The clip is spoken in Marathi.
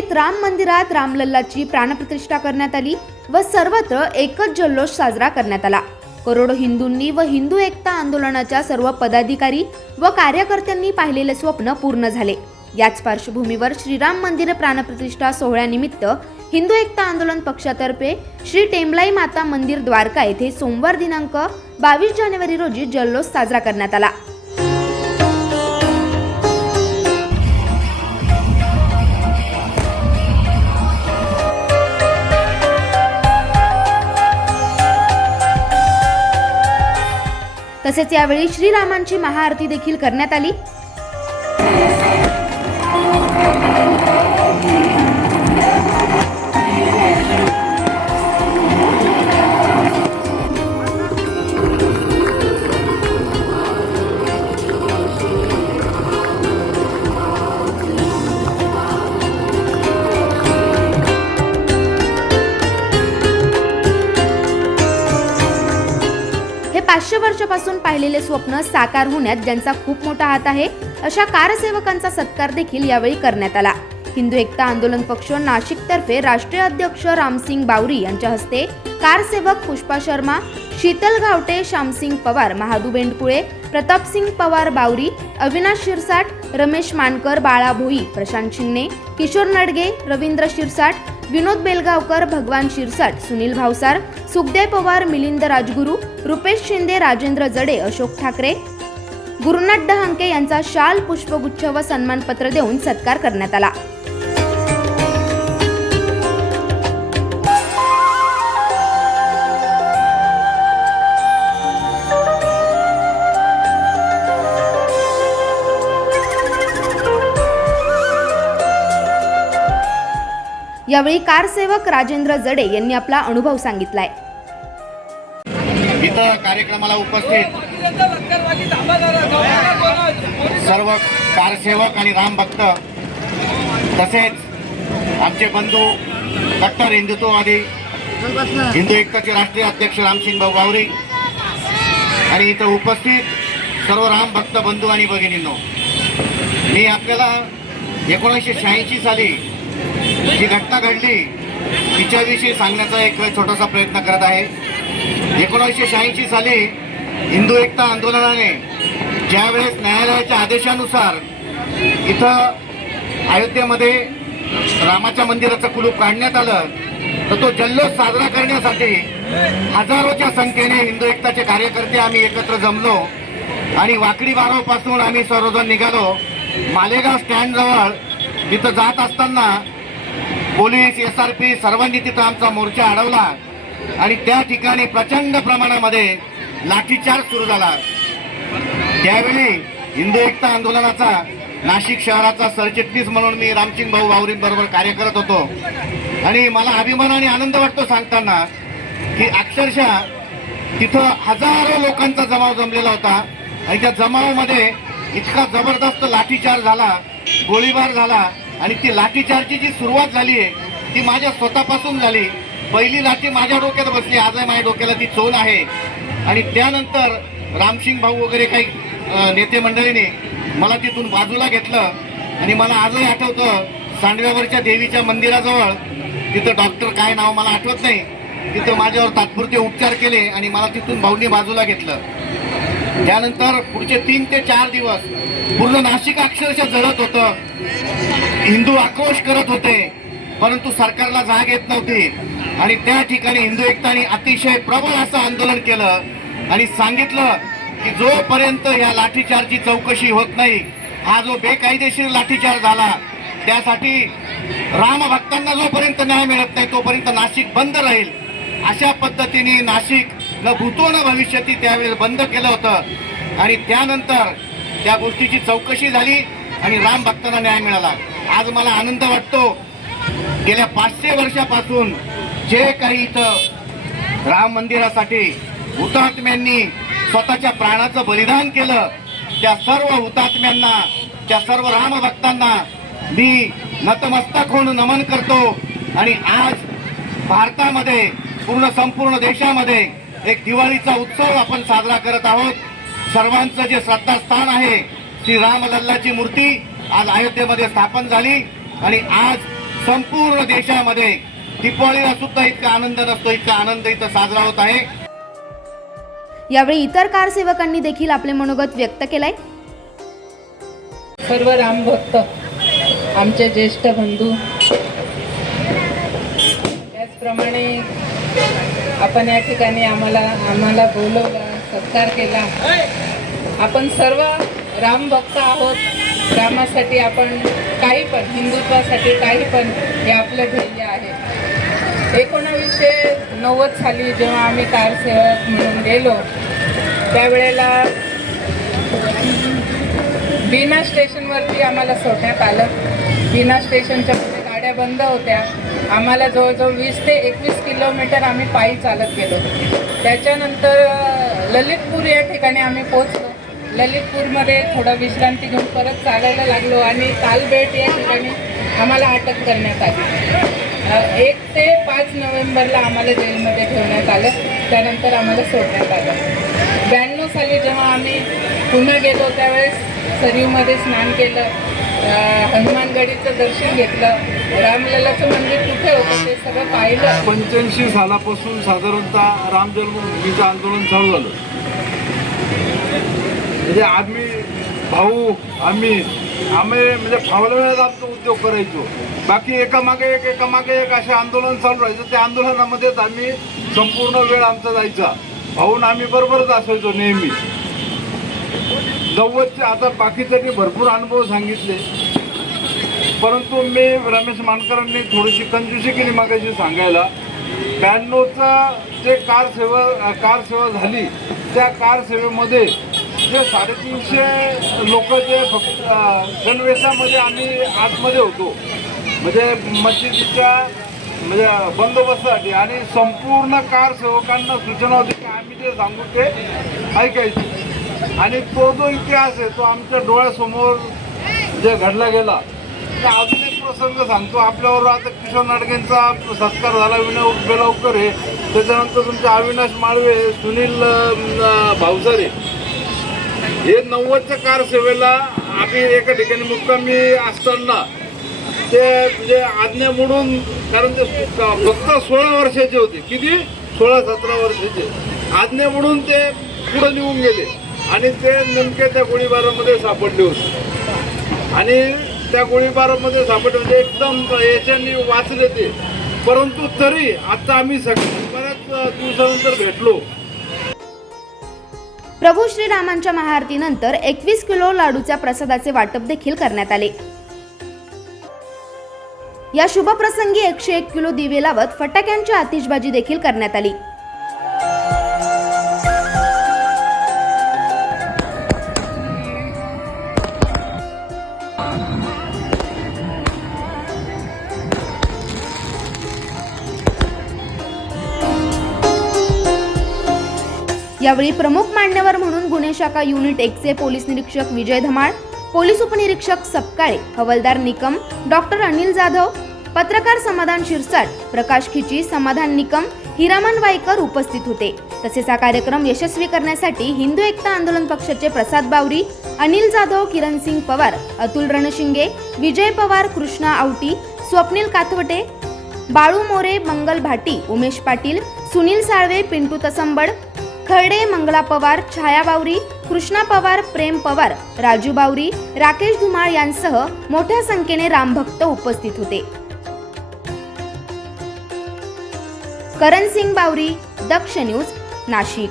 अयोध्येत राम मंदिरात रामलल्लाची प्राणप्रतिष्ठा करण्यात आली व सर्वत्र एकच जल्लोष साजरा करण्यात आला. करोडो हिंदूंनी व हिंदू एकता आंदोलनाच्या सर्व पदाधिकारी व कार्यकर्त्यांनी पाहिलेले स्वप्न पूर्ण झाले. याच पार्श्वभूमीवर श्रीराम मंदिर प्राणप्रतिष्ठा सोहळ्यानिमित्त हिंदू एकता आंदोलन पक्षातर्फे श्री टेंबलाई माता मंदिर द्वारका येथे सोमवार दिनांक बावीस जानेवारी रोजी जल्लोष साजरा करण्यात आला. तसेच यावेळी श्रीरामांची महाआरती देखील करण्यात आली. पाचशे वर्षापासून पाहिलेले स्वप्न साकार होण्यात ज्यांचा खूप मोठा हात आहे अशा कारसेवकांचा सत्कार देखील यावेळी करण्यात आला. हिंदू एकता आंदोलन पक्ष नाशिक तर्फे राष्ट्रीय अध्यक्ष रामसिंग बावरी यांच्या हस्ते कारसेवक पुष्पा शर्मा शीतल घावटे श्यामसिंग पवार महादू बेंडकुळे प्रतापसिंग पवार बावरी अविनाश शिरसाट रमेश मानकर बाळा भोई प्रशांत शिंगणे किशोर नडगे रवींद्र शिरसाट विनोद बेलगावकर भगवान शिरसाट सुनील भावसार सुखदेव पवार मिलिंद राजगुरू रुपेश शिंदे राजेंद्र जडे अशोक ठाकरे. गुरुनाथ डहांके यांचा शाल पुष्पगुच्छ व सन्मानपत्र देऊन सत्कार करण्यात आला. यावेळी कारसेवक राजेंद्र जडे यांनी आपला अनुभव सांगितलाय. इथं कार्यक्रमाला उपस्थित सर्व कारसेवक आणि राम भक्त तसेच आमचे बंधू कट्टर हिंदुत्ववादी हिंदू एकताचे राष्ट्रीय अध्यक्ष रामसिंग भाऊ गावरी आणि इथं उपस्थित सर्व राम भक्त बंधू आणि भगिनींनो मी आपल्याला एकोणीसशे शहाऐंशी साली जी घटना घडली तिच्याविषयी सांगण्याचा एक छोटासा प्रयत्न करत आहे. एकोणीसशे शहाऐंशी साली हिंदू एकता आंदोलनाने ज्यावेळेस न्यायालयाच्या आदेशानुसार इथं अयोध्येमध्ये रामाच्या मंदिराचं कुलूप काढण्यात आलं तर तो जल्लोष साजरा करण्यासाठी हजारोच्या संख्येने हिंदू एकताचे कार्यकर्ते आम्ही एकत्र जमलो आणि वाकडी बारावपासून आम्ही सर्वजण निघालो. मालेगाव स्टँडजवळ तिथं जात असताना पोलीस एस आर पी सर्वांनी तिथं आमचा मोर्चा अडवला. आणि त्या ठिकाणी प्रचंड प्रमाणामध्ये लाठीचार्ज सुरू झाला. त्यावेळी हिंदू एकता आंदोलनाचा नाशिक शहराचा सरचिटणीस म्हणून मी रामचिंग भाऊ वावरींबरोबर कार्य करत होतो. आणि मला अभिमान आणि आनंद वाटतो सांगताना की अक्षरशः तिथं हजारो लोकांचा जमाव जमलेला होता. आणि त्या जमावामध्ये इतका जबरदस्त लाठीचार झाला गोळीबार झाला. आणि ती लाठीचार्जची जी सुरुवात झाली आहे ती माझ्या स्वतःपासून झाली. पहिली लाठी माझ्या डोक्यात बसली आजही माझ्या डोक्याला ती चोन आहे. आणि त्यानंतर रामसिंग भाऊ वगैरे काही नेते मंडळीने मला तिथून बाजूला घेतलं. आणि मला आजही आठवतं सांडव्यावरच्या देवीच्या मंदिराजवळ तिथं डॉक्टर काय नाव मला आठवत नाही. तिथं माझ्यावर तात्पुरते उपचार केले आणि मला तिथून भाऊनी बाजूला घेतलं. त्यानंतर पुढचे तीन ते चार दिवस पूर्ण नाशिक अक्षरशः जळत होतं. हिंदू आक्रोश करत होते परंतु सरकारला जाग येत नव्हती. आणि त्या ठिकाणी हिंदू एकतानी अतिशय प्रबळ असं आंदोलन केलं आणि सांगितलं की जोपर्यंत या लाठीचारची चौकशी होत नाही हा जो बेकायदेशीर लाठीचार्ज झाला त्यासाठी रामभक्तांना जोपर्यंत न्याय मिळत नाही तोपर्यंत नाशिक बंद राहील. अशा पद्धतीने नाशिक न भूतो न भविष्यती त्यावेळेस बंद केलं होतं. आणि त्यानंतर त्या गोष्टीची चौकशी झाली आणि राम भक्तांना न्याय मिळाला. आज मला आनंद वाटतो. गेल्या पाचशे वर्षापासून जे काही इथं राम मंदिरासाठी हुतात्म्यांनी स्वतःच्या प्राणाचं बलिदान केलं त्या सर्व हुतात्म्यांना त्या सर्व रामभक्तांना मी नतमस्तक होऊन नमन करतो. आणि आज भारतामध्ये पूर्ण संपूर्ण देशामध्ये एक दिवाळीचा उत्सव आपण साजरा करत आहोत. सर्वांचं जे श्रद्धास्थान आहे श्री रामलल्लाची मूर्ती आज अयोध्येमध्ये स्थापन झाली आणि आज संपूर्ण देशामध्ये दीपावलीला सुद्धा इतका आनंद नसतो इतका आनंद इथं साजरा होत आहे. यावेळी इतर कारसेवकांनी देखील आपले मनोगत व्यक्त केलंय. सर्व रामभक्त आमचे ज्येष्ठ बंधू. त्याचप्रमाणे आपण या ठिकाणी आम्हाला आम्हाला बोलवलं सत्कार केला. आपण सर्व रामभक्त आहोत. रामासाठी आपण काही पण हिंदुत्वासाठी काही पण हे आपलं ध्येय आहे. एकोणावीसशे नव्वद साली जेव्हा आम्ही कारसेवक म्हणून गेलो त्यावेळेला बीना स्टेशनवरती आम्हाला सोडण्यात आलं. बीना स्टेशनच्या पुढे गाड्या बंद होत्या. आम्हाला जवळजवळ वीस ते एकवीस किलोमीटर आम्ही पायी चालत गेलो. त्याच्यानंतर ललितपूर या ठिकाणी आम्ही पोचलो ललितपूरमध्ये थोडं विश्रांती घेऊन परत चालायला लागलो आणि तालबेट या ठिकाणी आम्हाला अटक करण्यात आली. एक ते पाच नोव्हेंबरला आम्हाला जेलमध्ये ठेवण्यात आलं. त्यानंतर आम्हाला सोडण्यात आलं. ब्याण्णव साली जेव्हा आम्ही पुन्हा गेलो त्यावेळेस सरयूमध्ये स्नान केलं. हनुमानगडीचं दर्शन घेतलं. रामललाचं मंदिर कुठे होतं ते सगळं पाहिलं. पंच्याऐंशी सालापासून साधारणतः राम जन्मभूमीचं आंदोलन चालू झालं. म्हणजे आम्ही भाऊ आम्ही आम्ही म्हणजे फावल्या वेळेत आमचा उद्योग करायचो. बाकी एकामागे एक एकामागे एक असे आंदोलन चालू राहायचं. त्या आंदोलनामध्येच आम्ही संपूर्ण वेळ आमचा जायचा. भाऊन आम्ही बरोबरच असायचो नेहमी. नव्वदचे आता बाकीच्यांनी भरपूर अनुभव सांगितले. परंतु मी रमेश मानकरांनी थोडीशी कंजुशी केली मागाशी सांगायला. ब्याण्णवचा जे कार सेवा कार सेवा झाली त्या कार सेवेमध्ये जे साडेतीनशे लोक जे फक्त गणवेशामध्ये आम्ही आतमध्ये होतो. म्हणजे मस्जिदीच्या म्हणजे बंदोबस्तासाठी आणि संपूर्ण कार सेवकांना सूचना होती की आम्ही जे सांगू ते ऐकायचे. आणि तो जो इतिहास आहे तो आमच्या डोळ्यासमोर जे घडला गेला तर अजून एक प्रसंग सांगतो. आपल्यावर आता किशोर नाडगेंचा सत्कार झाला विनय बेलावकर हे. त्याच्यानंतर तुमचे अविनाश माळवे सुनील भावसारे हे नव्वदच्या कार सेवेला आम्ही एका ठिकाणी मुक्कामी असताना ते म्हणजे आज्ञा म्हणून कारण ते फक्त सोळा वर्षाचे होते. किती? सोळा सतरा वर्षाचे. आज्ञा म्हणून ते पुढे निघून गेले. आणि ते नेमके त्या गोळीबारामध्ये सापडले होते. आणि त्या गोळीबारामध्ये सापडले म्हणजे एकदम याच्यानी वाचले ते. परंतु तरी आता आम्ही सगळे बऱ्याच दिवसानंतर भेटलो. प्रभू श्रीरामांच्या महाआरतीनंतर एकवीस किलो लाडूच्या प्रसादाचे वाटप देखील करण्यात आले. या शुभप्रसंगी एकशे एक किलो दिवे लावत फटाक्यांची आतिषबाजी देखील करण्यात आली. यावेळी प्रमुख मान्यवर म्हणून गुन्हे शाखा युनिट एकचे पोलीस निरीक्षक विजय धमाळ पोलीस उपनिरीक्षक सपकाळे हवलदार निकम डॉक्टर अनिल जाधव पत्रकार समाधान शिरसाट प्रकाश खिची समाधान निकम हिरामन वाईकर उपस्थित होते. तसेच हा कार्यक्रम यशस्वी करण्यासाठी हिंदू एकता आंदोलन पक्षाचे प्रसाद बावरी अनिल जाधव किरण सिंग पवार अतुल रणशिंगे विजय पवार कृष्णा आवटी स्वप्नील काथवटे बाळू मोरे मंगल भाटी उमेश पाटील सुनील साळवे पिंटू तसंबड खर्डे मंगला पवार छाया बावरी कृष्णा पवार प्रेम पवार राजू बावरी राकेश धुमाळ यांसह मोठ्या संख्येने रामभक्त उपस्थित होते. करण सिंग बावरी दक्ष न्यूज नाशिक.